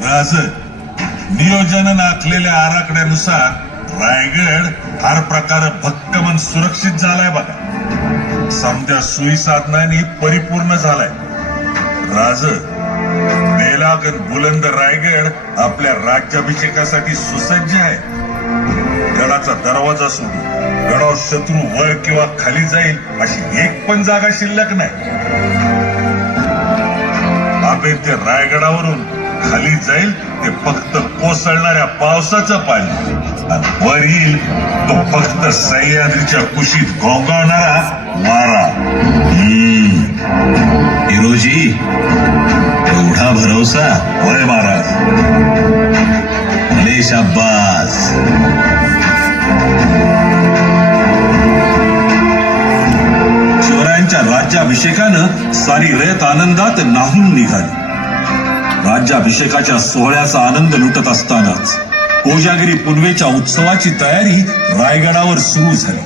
राज नियोजनानं आखलेल्या आराखड्यानुसार रायगड हर प्रकारे भक्कम सुरक्षित झालाय बघा. समजा सोयी साधनांनी परिपूर्ण झालाय. राज बेलागन बुलंद रायगड आपल्या राज्याभिषेकासाठी सुसज्ज आहे. गडाचा दरवाजा सोडून गडावर शत्रू वर किंवा खाली जाईल अशी एक पण जागा शिल्लक नाही. अभेद्य रायगडावरून खाली जाईल ते फक्त कोसळणाऱ्या पावसाचं पाणी, आणि वर येईल तो फक्त सह्याद्रीच्या कुशीत घोंगावणारा वारा. हिरोजी एवढा भरोसा? होय महाराज. भले शाब्बास. शिवरायांच्या राज्याभिषेकानं सारी रयत आनंदात न्हाऊन निघाली. राज्याभिषेकाच्या सोहळ्याचा आनंद लुटत असतानाच कोजागिरी पुनवेच्या उत्सवाची तयारी रायगडावर सुरू झाली.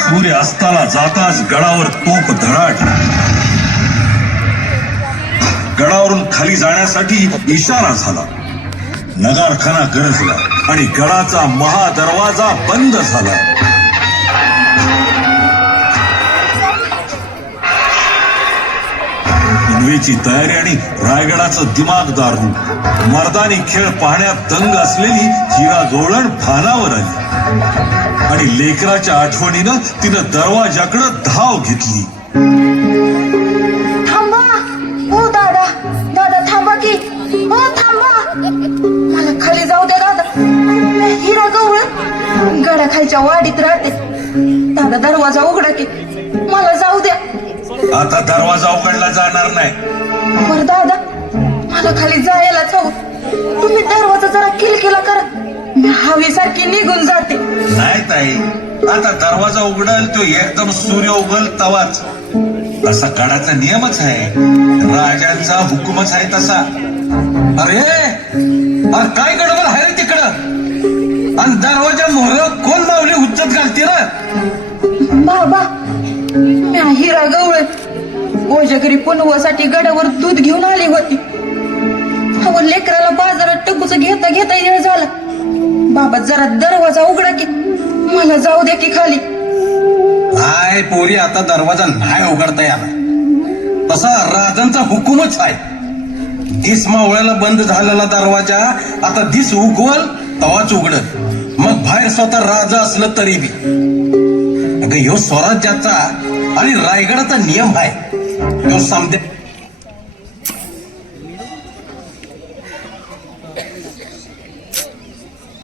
सूर्य अस्ताला जाताच गडावर तोफ धडाडली. गडावरून खाली जाण्यासाठी इशारा झाला. नगारखाना गरजला आणि गडाचा महादरवाजा बंद झाला. पुनवेची तयारी आणि रायगडाचं दिमागदार रूप, मर्दानी खेळ पाहण्यात दंग असलेली हिरा जोळण भानावर आली आणि लेकराच्या आठवणीनं तिनं दरवाजाकडे धाव घेतली. थांबा हो दादा, दादा थांबा की. हो थांबा, मला खाली जाऊ द्या दादा. हिरा गवळण गडाखालच्या वाडीत राहते. दादा दरवाजा उघडा की, मला जाऊ द्या. आता दरवाजा उघडला जाणार नाही. बरं दादा, मला खाली जायलाच हवं. तुम्ही दरवाजा जरा किलकिला करा, मी हवेसारखी निघून जाते. नाही ताई, आता दरवाजा उघडल तो एकदम सूर्य उगल तवाच. तसा गडाचा नियमच आहे, राजांचा हुकूमच आहे तसा. अरे काय गडबड आहे रे तिकडं? आणि दरवाजा मोहर कोण मावली उच्चत घालते रे? बाबा, मी हिरा गवळण कोजागिरी पुनवासाठी गडावर दूध घेऊन आली होती. अहो लेकराला बाजारात टकूच घेता घेता येळ झाला. बाबा जरा दरवाजा उघडा की, मला जाऊ द्या की खाली. नाही पोरी, आता दरवाजा नाही उघडता याला. तसा राजांचा हुकूमच आहे. दिस मावळ्याला बंद झालेला दरवाजा आता दिस उगवल तवाच उघडत. मग बाहेर स्वतः राजा असलं तरी बी. अगं ह्यो स्वराज्याचा आणि रायगडाचा नियम आहे. तो समजे